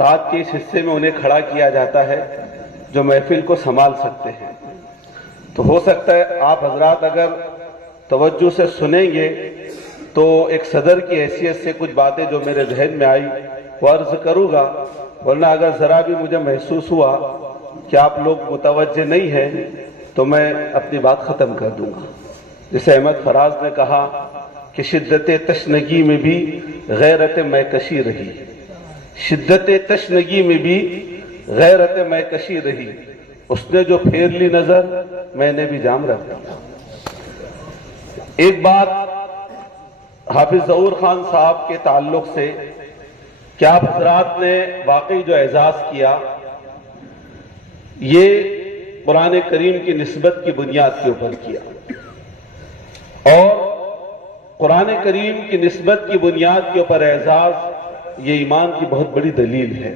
رات کے اس حصے میں انہیں کھڑا کیا جاتا ہے جو محفل کو سنبھال سکتے ہیں. تو ہو سکتا ہے آپ حضرات اگر توجہ سے سنیں گے تو ایک صدر کی حیثیت سے کچھ باتیں جو میرے ذہن میں آئی وہ عرض کروں گا، ورنہ اگر ذرا بھی مجھے محسوس ہوا کہ آپ لوگ متوجہ نہیں ہیں تو میں اپنی بات ختم کر دوں گا. جیسے احمد فراز نے کہا کہ شدت تشنگی میں بھی غیرت میں کشی رہی، شدت تشنگی میں بھی غیرت میں کشی رہی، اس نے جو پھیر لی نظر میں نے بھی جام رکھ دیا. ایک بات حافظ ظہور خان صاحب کے تعلق سے کہ آپ حضرات نے واقعی جو اعزاز کیا یہ قرآن کریم کی نسبت کی بنیاد کے اوپر کیا، اور قرآن کریم کی نسبت کی بنیاد کے اوپر اعزاز یہ ایمان کی بہت بڑی دلیل ہے.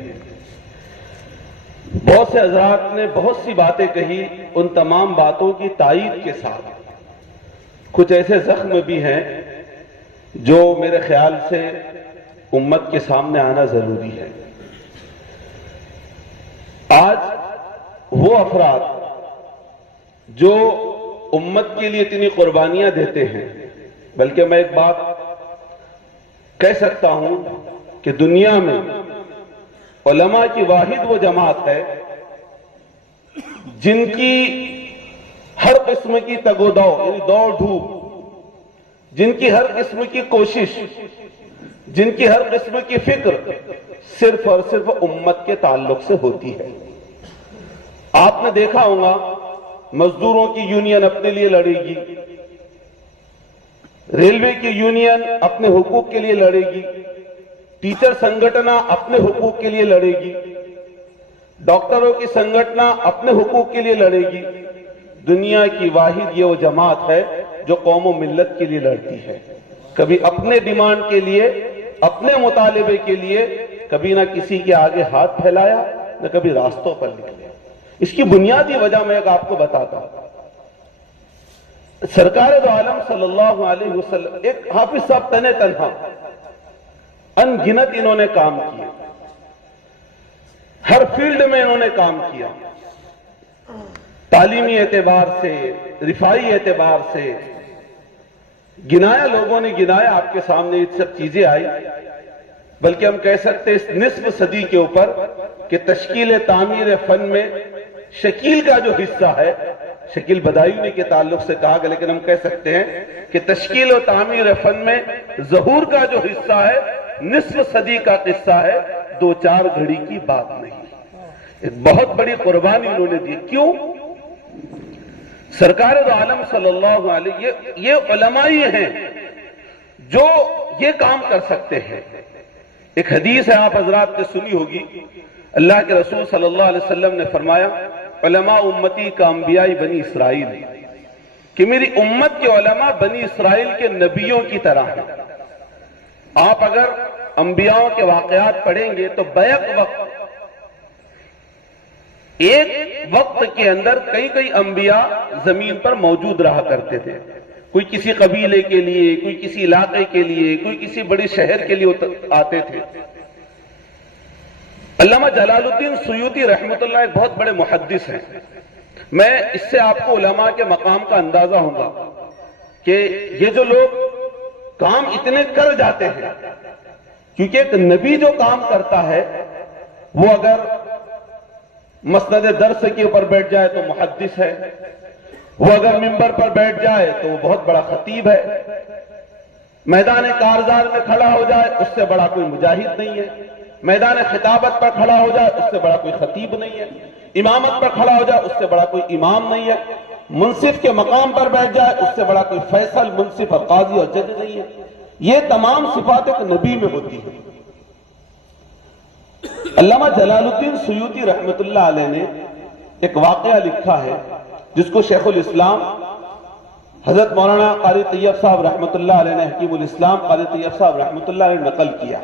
بہت سے حضرات نے بہت سی باتیں کہی، ان تمام باتوں کی تائید کے ساتھ کچھ ایسے زخم بھی ہیں جو میرے خیال سے امت کے سامنے آنا ضروری ہے. آج وہ افراد جو امت کے لیے اتنی قربانیاں دیتے ہیں، بلکہ میں ایک بات کہہ سکتا ہوں کہ دنیا میں علماء کی واحد وہ جماعت ہے جن کی ہر قسم کی تگ و دو یعنی دوڑ دھوپ، جن کی ہر قسم کی کوشش، جن کی ہر قسم کی فکر صرف اور صرف امت کے تعلق سے ہوتی ہے. آپ نے دیکھا ہوگا مزدوروں کی یونین اپنے لیے لڑے گی، ریلوے کی یونین اپنے حقوق کے لیے لڑے گی، ٹیچر سنگھٹنا اپنے حقوق کے لیے لڑے گی، ڈاکٹروں کی سنگھٹنا اپنے حقوق کے لیے لڑے گی. دنیا کی واحد یہ وہ جماعت ہے جو قوم و ملت کے لیے لڑتی ہے. کبھی اپنے ڈیمانڈ کے لیے، اپنے مطالبے کے لیے کبھی نہ کسی کے آگے ہاتھ پھیلایا نہ کبھی راستوں پر نکلے. اس کی بنیادی وجہ میں آپ کو بتاتا ہوں. سرکار دو عالم صلی اللہ علیہ وسلم، ایک حافظ صاحب تنہ تنہا ان گنت انہوں نے کام کیے، ہر فیلڈ میں انہوں نے کام کیا، تعلیمی اعتبار سے، رفائی اعتبار سے گنایا، لوگوں نے گنایا، آپ کے سامنے یہ سب چیزیں آئی. بلکہ ہم کہہ سکتے ہیں اس نصف صدی کے اوپر کہ تشکیل تعمیر فن میں شکیل کا جو حصہ ہے، شکیل بدایونی کے تعلق سے کہا گیا، لیکن ہم کہہ سکتے ہیں کہ تشکیل و تعمیر فن میں ظہور کا جو حصہ ہے نصف صدی کا قصہ ہے، دو چار گھڑی کی بات نہیں. ایک بہت بڑی قربانی انہوں نے دی. کیوں؟ سرکار دو عالم صلی اللہ علیہ، یہ علماء ہی ہیں جو یہ کام کر سکتے ہیں. ایک حدیث ہے آپ حضرات نے سنی ہوگی، اللہ کے رسول صلی اللہ علیہ وسلم نے فرمایا علماء امتی کا انبیاء بنی اسرائیل، کہ میری امت کے علماء بنی اسرائیل کے نبیوں کی طرح ہیں. آپ اگر انبیاءوں کے واقعات پڑھیں گے تو بیک وقت ایک وقت کے اندر کئی انبیاء زمین پر موجود رہا کرتے تھے. کوئی کسی قبیلے کے لیے، کوئی کسی علاقے کے لیے، کوئی کسی بڑے شہر کے لیے آتے تھے. علامہ جلال الدین سیوطی رحمۃ اللہ ایک بہت بڑے محدث ہیں. میں اس سے آپ کو علماء کے مقام کا اندازہ ہوگا کہ یہ جو لوگ کام اتنے کر جاتے ہیں، کیونکہ ایک نبی جو کام کرتا ہے وہ اگر مسند درس کے اوپر بیٹھ جائے تو محدث ہے، وہ اگر منبر پر بیٹھ جائے تو وہ بہت بڑا خطیب ہے، میدان کارزار میں کھڑا ہو جائے اس سے بڑا کوئی مجاہد نہیں ہے، میدان خطابت پر کھڑا ہو جائے اس سے بڑا کوئی خطیب نہیں ہے، امامت پر کھڑا ہو جائے اس سے بڑا کوئی امام نہیں ہے، منصف کے مقام پر بیٹھ جائے اس سے بڑا کوئی فیصل، منصف اور قاضی اور جج نہیں ہے. یہ تمام صفات ایک نبی میں ہوتی ہے. علامہ جلال الدین سیوطی رحمۃ اللہ علیہ نے ایک واقعہ لکھا ہے جس کو شیخ الاسلام حضرت مولانا قاری طیب صاحب رحمۃ اللہ علیہ نے، حکیم الاسلام قاری طیب صاحب رحمۃ اللہ علیہ نے نقل کیا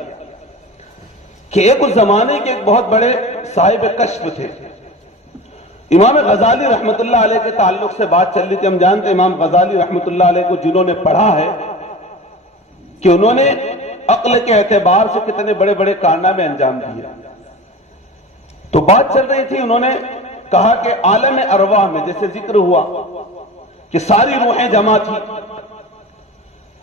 کہ ایک اس زمانے کے ایک بہت بڑے صاحب کشف تھے. امام غزالی رحمۃ اللہ علیہ کے تعلق سے بات چل رہی تھی. ہم جانتے ہیں امام غزالی رحمۃ اللہ علیہ کو جنہوں نے پڑھا ہے کہ انہوں نے عقل کے اعتبار سے کتنے بڑے بڑے کارنامے انجام دیے. تو بات چل رہی تھی، انہوں نے کہا کہ عالم ارواح میں جیسے ذکر ہوا کہ ساری روحیں جمع تھی،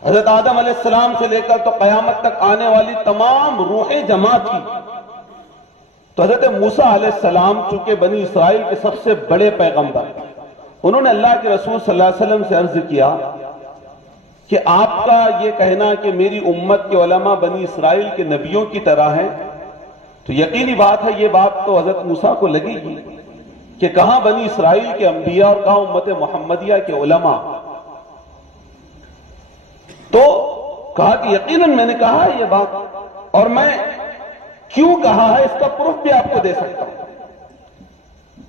حضرت آدم علیہ السلام سے لے کر تو قیامت تک آنے والی تمام روحیں جمع تھی. تو حضرت موسیٰ علیہ السلام چونکہ بنی اسرائیل کے سب سے بڑے پیغمبر، انہوں نے اللہ کے رسول صلی اللہ علیہ وسلم سے عرض کیا کہ آپ کا یہ کہنا کہ میری امت کے علماء بنی اسرائیل کے نبیوں کی طرح ہیں، تو یقینی بات ہے یہ بات تو حضرت موسیٰ کو لگے گی کہ کہاں بنی اسرائیل کے انبیاء اور کہاں امت محمدیہ کے علماء. تو کہا کہ یقیناً میں نے کہا ہے یہ بات، اور میں کیوں کہا ہے اس کا پروف بھی آپ کو دے سکتا ہوں.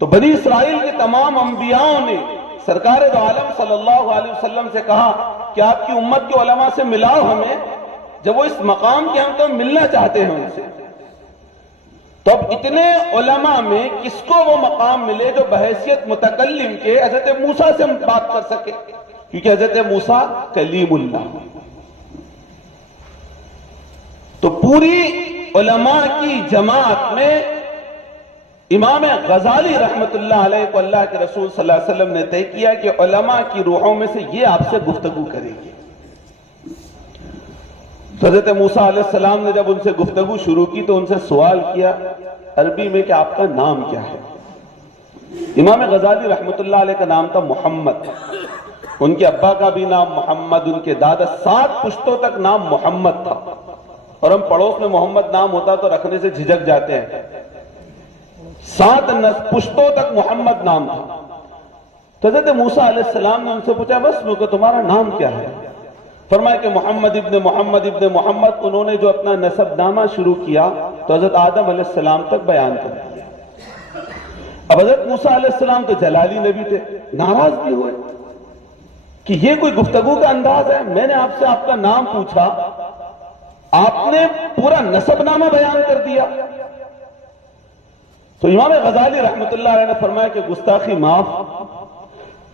تو بنی اسرائیل کے تمام انبیاءوں نے سرکار دو عالم صلی اللہ علیہ وسلم سے کہا کہ آپ کی امت کے علماء سے ملاؤ ہمیں، جب وہ اس مقام کے ہم تو ملنا چاہتے ہیں ان سے. تو اب اتنے علماء میں کس کو وہ مقام ملے جو بحیثیت متکلم کے حضرت موسیٰ سے بات کر سکے، کیونکہ حضرت موسیٰ کلیم اللہ. تو پوری علماء کی جماعت میں امام غزالی رحمت اللہ علیہ کو اللہ کے رسول صلی اللہ علیہ وسلم نے طے کیا کہ علماء کی روحوں میں سے یہ آپ سے گفتگو کرے گی. حضرت موسیٰ علیہ السلام نے جب ان سے گفتگو شروع کی تو ان سے سوال کیا عربی میں کہ آپ کا نام کیا ہے. امام غزالی رحمت اللہ علیہ کا نام تھا محمد، ان کے ابا کا بھی نام محمد، ان کے دادا 7 پشتوں تک نام محمد تھا. اور ہم پڑوس میں محمد نام ہوتا تو رکھنے سے جھجک جاتے ہیں. 7 پشتوں تک محمد نام تھا. تو حضرت موسیٰ علیہ السلام نے ان سے پوچھا بس کہ تمہارا نام کیا ہے؟ فرمایا کہ محمد ابن محمد ابن محمد. انہوں نے جو اپنا نسب نامہ شروع کیا تو حضرت آدم علیہ السلام تک بیان کر دیا. اب حضرت موسیٰ علیہ السلام تو جلالی نبی تھے، ناراض بھی ہوئے کہ یہ کوئی گفتگو کا انداز ہے. میں نے آپ سے آپ کا نام پوچھا، آپ نے پورا نسب نامہ بیان کر دیا. تو امام غزالی رحمت اللہ علیہ نے فرمایا کہ گستاخی معاف.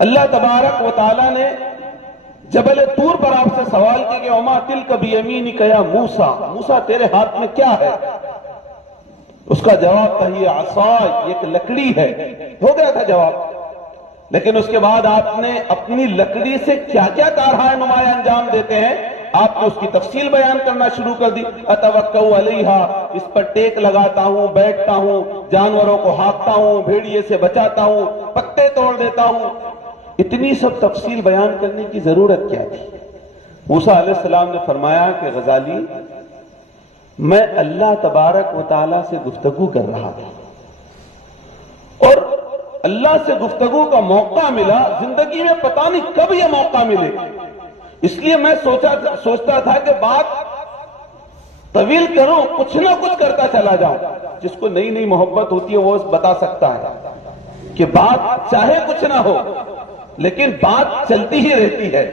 اللہ تبارک و تعالیٰ نے جبل طور پر آپ سے سوال کیا کہ وما تلک بیمینک یا موسیٰ، موسیٰ تیرے ہاتھ میں کیا ہے؟ اس کا جواب تھا یہ عصا، ایک لکڑی ہے. ہو گیا تھا جواب. لیکن اس کے بعد آپ نے اپنی لکڑی سے کیا کیا کارہائے نمایاں انجام دیتے ہیں آپ نے اس کی تفصیل بیان کرنا شروع کر دی. اتوکؤ علیہا، اس پر ٹیک لگاتا ہوں، بیٹھتا ہوں، جانوروں کو ہانکتا ہوں، بھیڑیے سے بچاتا ہوں، پتے توڑ دیتا ہوں. اتنی سب تفصیل بیان کرنے کی ضرورت کیا تھی؟ موسیٰ علیہ السلام نے فرمایا کہ غزالی میں اللہ تبارک و تعالیٰ سے گفتگو کر رہا تھا اور اللہ سے گفتگو کا موقع ملا. زندگی میں پتہ نہیں کب یہ موقع ملے، اس لیے میں سوچتا تھا کہ بات طویل کروں، کچھ نہ کچھ کرتا چلا جاؤں. جس کو نئی نئی محبت ہوتی ہے وہ بتا سکتا ہے کہ بات چاہے کچھ نہ ہو لیکن بات چلتی ہی رہتی ہے.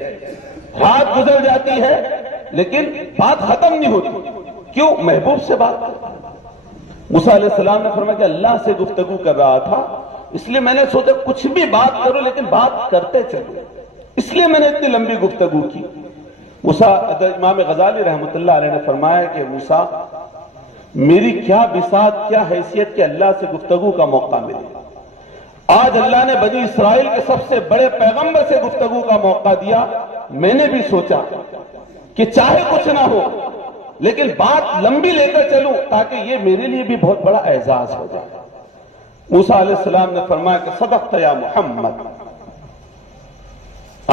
رات گزر جاتی ہے لیکن بات ختم نہیں ہوتی. کیوں؟ محبوب سے بات کرتا. موسیٰ علیہ السلام نے فرمایا کہ اللہ سے گفتگو کر رہا تھا، اس لیے میں نے سوچا کچھ بھی بات کروں لیکن بات کرتے چلو، اس لیے میں نے اتنی لمبی گفتگو کی. امام غزالی رحمت اللہ علیہ نے فرمایا کہ موسیٰ میری کیا بساط، کیا حیثیت کہ اللہ سے گفتگو کا موقع ملے. آج اللہ نے بنی اسرائیل کے سب سے بڑے پیغمبر سے گفتگو کا موقع دیا. میں نے بھی سوچا کہ چاہے کچھ نہ ہو لیکن بات لمبی لے کر چلوں تاکہ یہ میرے لیے بھی بہت بڑا اعزاز ہو جائے. موسیٰ علیہ السلام نے فرمایا کہ صدقت یا محمد،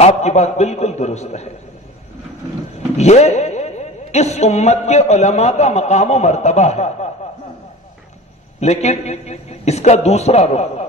آپ کی بات بالکل درست ہے. یہ اس امت کے علماء کا مقام و مرتبہ ہے، لیکن اس کا دوسرا رخ